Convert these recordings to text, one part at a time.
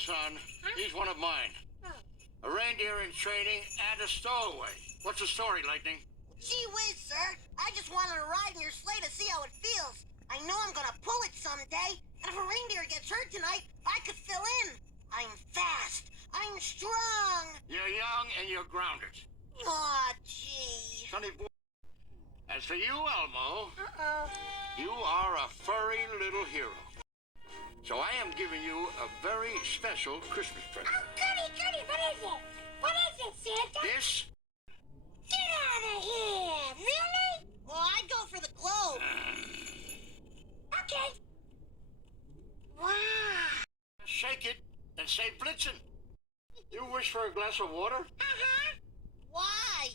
son. He's one of mine. A reindeer in training and a stowaway. What's the story, Lightning? Gee whiz, sir. I just wanted to ride in your sleigh to see how it feels. I know I'm gonna pull it someday. And if a reindeer gets hurt tonight, I could fill in. I'm fast. I'm strong. You're young and you're grounded. Aw, gee. Sonny boy. As for you, Elmo, Uh-oh. you are a furry little hero. So I am giving you a very special Christmas present. Oh, goody, what is it? What is it, Santa? This? Get out of here! Really? Well, I'd go for the globe. Okay. Wow. Shake it and say Blitzen. You wish for a glass of water? Uh-huh. Why?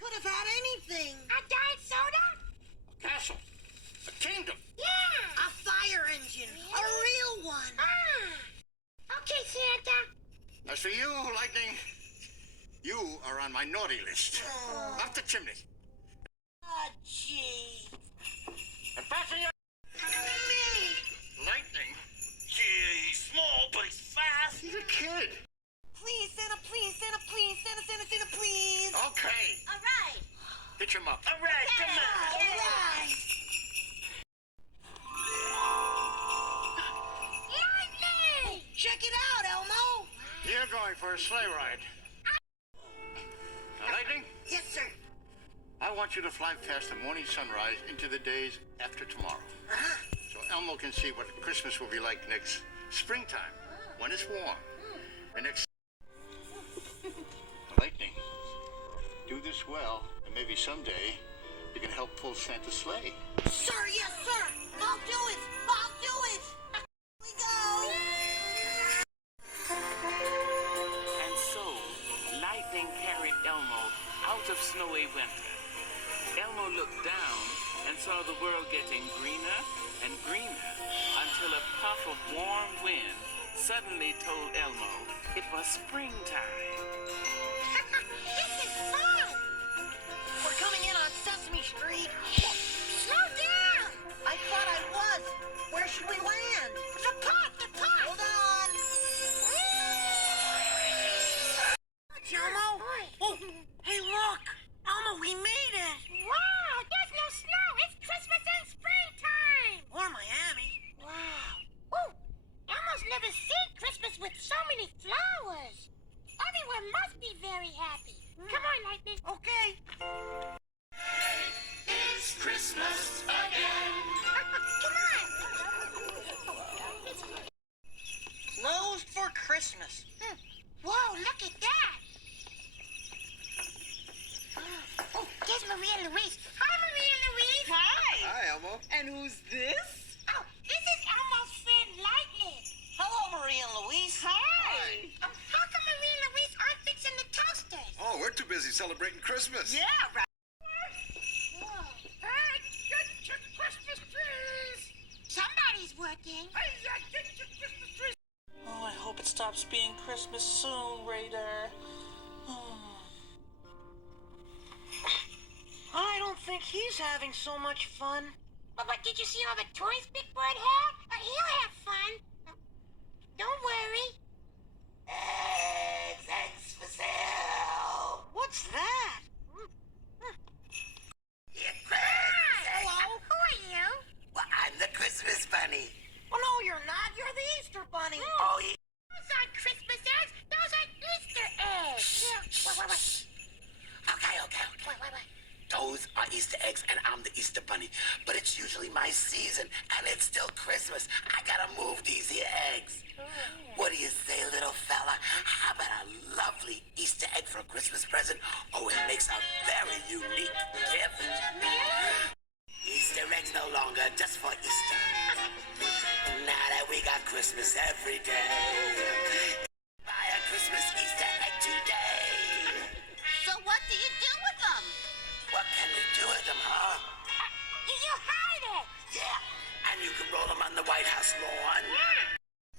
Could have had anything. A diet soda? A castle. A kingdom. Yeah. A fire engine. A real one. Ah. Okay, Santa. As for you, Lightning, you are on my naughty list. Up the chimney. Aw, gee. And fasten your... Me. Lightning? Yeah, he's small, but he's fast. He's a kid. Please, Santa, please, Santa, please, Santa, please. Okay. All right. Hitch him up. All right, come on. All right. Lightning! Check it out, Elmo. You're going for a sleigh ride. Now, Lightning, Yes, sir. I want you to fly past the morning sunrise into the days after tomorrow. So Elmo can see what Christmas will be like next springtime, when it's warm. And next... Lightning, do this well, and maybe someday you can help pull Santa's sleigh. Sir, yes, sir. I'll do it. I'll do it. We go. And so, Lightning carried Elmo out of snowy winter. Elmo looked down and saw the world getting greener and greener until a puff of warm wind suddenly told Elmo it was springtime. This is fun! We're coming in on Sesame Street. Slow down! I thought I was. Where should we land? The pot! Hold on. Elmo. Oh, hey, look. Elmo, we made it. Wow, there's no snow! It's Christmas and springtime! Or Miami. Wow. Ooh, Elmo's never seen Christmas with so many flowers. Everyone must be very happy. Come on, Lightning. Okay. It's Christmas again. Come on. Closed for Christmas. Whoa, look at that. Oh, there's Maria and Louise. Hi, Maria and Louise. Hi! Hi, Elmo. And who's this? Oh, this is Elmo's friend, Lightning. Hello, Maria and Louise. Hi! How come Maria and Louise aren't fixing the toasters? Oh, we're too busy celebrating Christmas. Yeah, right. Whoa. Hey, get your Christmas trees. Somebody's working. Hey, get your Christmas tree. Oh, I hope it stops being Christmas soon, Raider. I don't think he's having so much fun. But did you see all the toys Big Bird had? He'll have fun. Don't worry. Eggs for sale. What's that? Hello. Who are you? Well, I'm the Christmas bunny. Oh, no, you're not. You're the Easter Bunny. Oh, yeah. Those aren't Christmas eggs. Those are Easter eggs. Wait. Okay. Wait. Those are Easter eggs, and I'm the Easter bunny. But it's usually my season, and it's still Christmas. I gotta move these here eggs. What do you say, little fella? How about a lovely Easter egg for a Christmas present? Oh, it makes a very unique gift. Easter eggs no longer just for Easter. Now that we got Christmas every day. Buy a Christmas Easter egg today. So what do you do with them? What can we do with them, huh? You hide it. Yeah, and you can roll them on the White House lawn.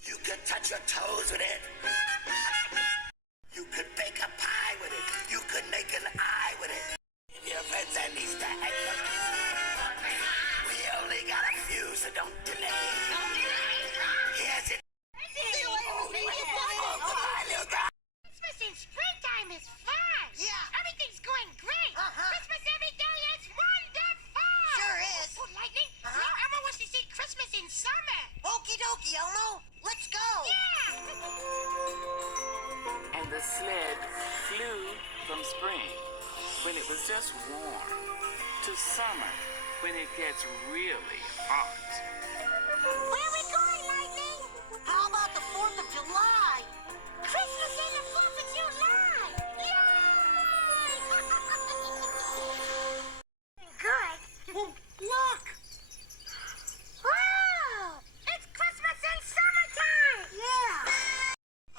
You could touch your toes with it. You could bake a pie with it. You could make an eye with it. Give your friends an Easter egg. We only got a few, so don't delay. Here's it. just warm, to summer when it gets really hot. Where are we going, Lightning? How about the 4th of July? Christmas and the 4th of July! Yay! Good. Look! Wow! It's Christmas in summertime! Yeah!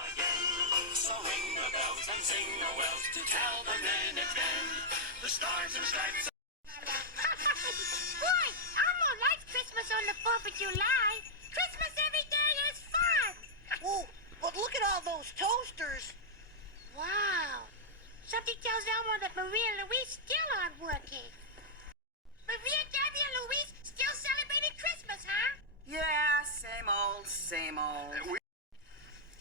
Again, so ring the bells and sing the wells to tell the men again. The stars and stripes. Boy, Elmo likes Christmas on the 4th of July. Christmas every day is fun! Oh, but look at all those toasters. Wow. Something tells Elmo that Maria and Louise still aren't working. Maria, Gabby, and Louise still celebrating Christmas, huh? Yeah, same old, same old.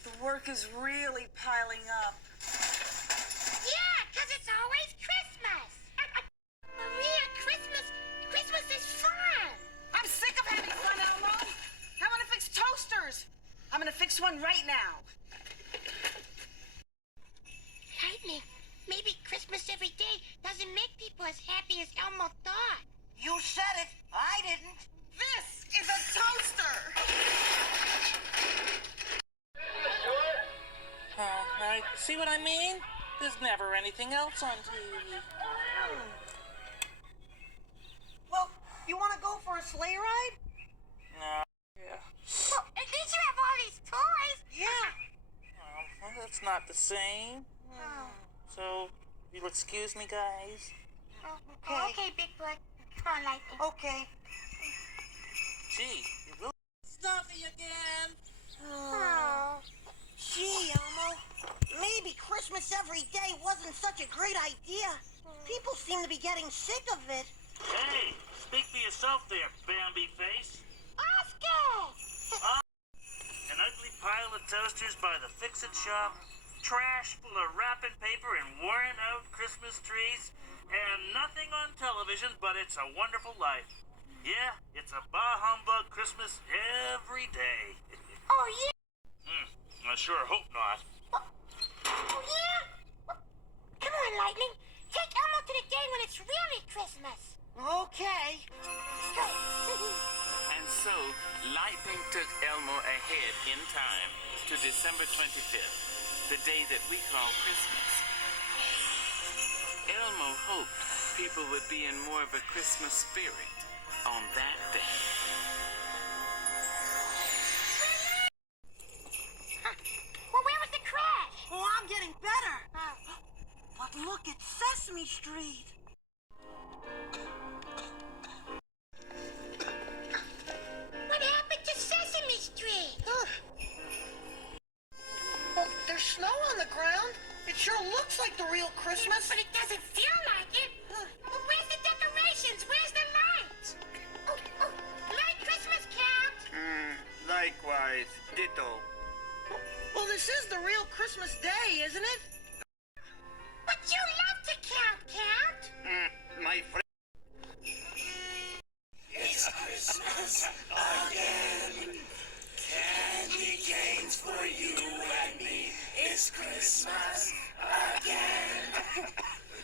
The work is really piling up. Yeah, 'cause it's always Christmas. Maria, Christmas is fun. I'm sick of having fun, Elmo. I want to fix toasters. I'm going to fix one right now. Lightning, maybe Christmas every day doesn't make people as happy as Elmo thought. You said it. I didn't. This is a toaster. I see what I mean? There's never anything else on TV. Well, you want to go for a sleigh ride? No. Yeah. Well, at least you have all these toys. Yeah. Well, that's not the same. So, you'll excuse me, guys? Oh, okay, Big Bird. Come on, Lightning. Okay. Gee, you really stuffy again. Oh. Gee, Elmo. Maybe Christmas every day wasn't such a great idea. People seem to be getting sick of it. Hey, speak for yourself there, Bambi face. Oscar! An ugly pile of toasters by the fix-it shop, trash full of wrapping paper and worn-out Christmas trees, and nothing on television but It's a Wonderful Life. Yeah, it's a bah humbug Christmas every day. Oh, yeah? I sure hope not. Oh, yeah? Come on, Lightning. Take Elmo to the day when it's really Christmas. Okay. And so, Lightning took Elmo ahead in time to December 25th, the day that we call Christmas. Elmo hoped people would be in more of a Christmas spirit on that day. Well, where was the crash? Oh, I'm getting better. But look at Sesame Street. What happened to Sesame Street? Well, there's snow on the ground. It sure looks like the real Christmas. But it doesn't feel like it. Well, where's the decorations? Where's the lights? Oh, Merry Christmas, Count. Likewise, ditto. Well, this is the real Christmas day, isn't it? But you love to count. My friend. It's Christmas again. Candy canes for you and me. It's Christmas again.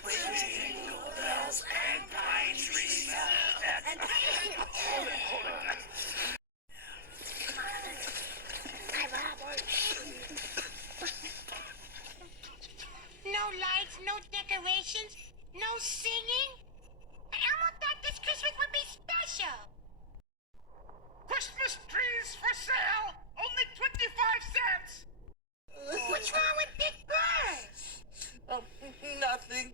With jingle bells and pine trees. No lights, no decorations, no singing. Elmo thought this Christmas would be special. Christmas trees for sale, only 25 cents. What's wrong with Big Bird? Oh, nothing.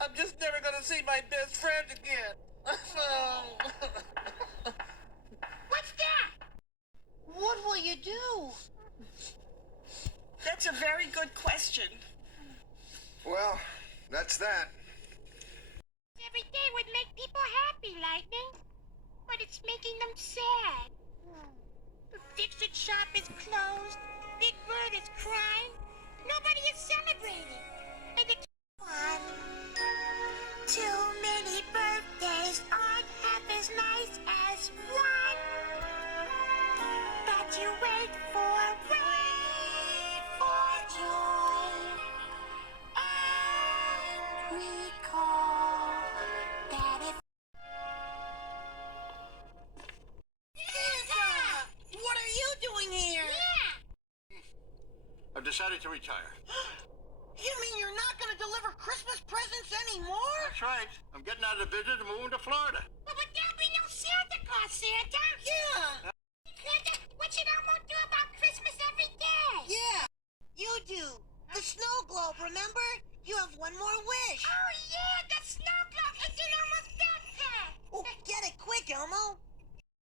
I'm just never gonna see my best friend again. What's that? What will you do? That's a very good question. Well, that's that. Every day would make people happy, Lightning. But it's making them sad. The fix-it shop is closed. Big Bird is crying. Nobody is celebrating. And the... One. Too many birthdays aren't half as nice as one. But you wait for joy. And we call decided to retire. You mean you're not gonna deliver Christmas presents anymore? That's right. I'm getting out of the business and moving to Florida. But there'll be no Santa Claus, Santa. Yeah. Santa, what should Elmo do about Christmas every day? Yeah. You do. The snow globe, remember? You have one more wish. Oh, yeah, the snow globe is in Elmo's backpack. Oh, get it quick, Elmo.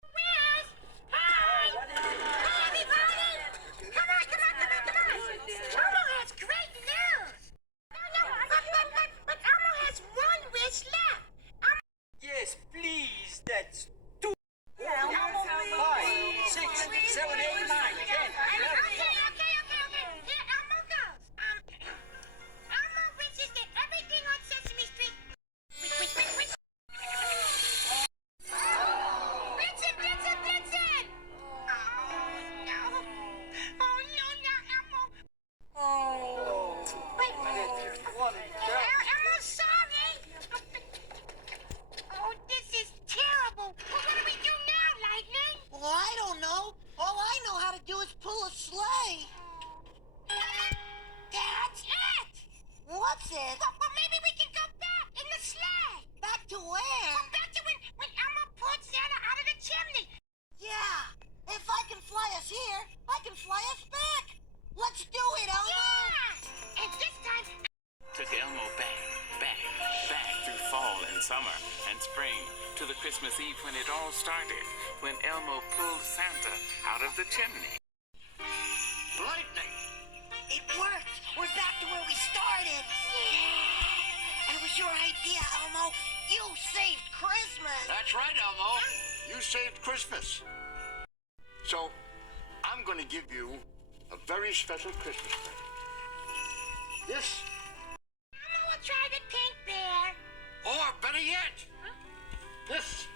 Where's? Hi! Hi, everybody! Come on! Elmo has great news! No, but Elmo has one wish left. Yes, please, that's 2. Elmo, 5, 6, 7, 8, 9, 10, 11. Okay. Here Elmo goes. Elmo wishes that everything on Sesame Street. Blitzen! Oh no, now Elmo. Wait. Elmo's sorry. Oh, this is terrible. What do we do now, Lightning? Well, I don't know. All I know how to do is pull a sleigh. That's it. What's it? Well, maybe we can go back in the sleigh. Back to where? Go back to when Elmo pulled Santa out of the chimney. Yeah. If I can fly us here, I can fly us back. Let's do it, Elmo. Yeah. And this time. Took Elmo back through fall and summer and spring to the Christmas Eve when it all started, when Elmo pulled Santa out of the chimney. Lightning! It worked. We're back to where we started. And it was your idea, Elmo. You saved Christmas. That's right, Elmo. You saved Christmas. So, I'm going to give you a very special Christmas present. This, Elmo will try the pink bear. or better yet, this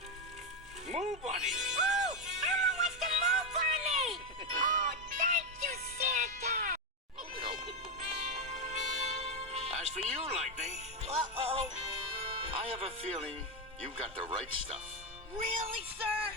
Moo Bunny. Oh, Elmo wants the Moo Bunny. Oh, thank you, Santa. As for you, Lightning, Uh-oh. I have a feeling you've got the right stuff. Really, sir?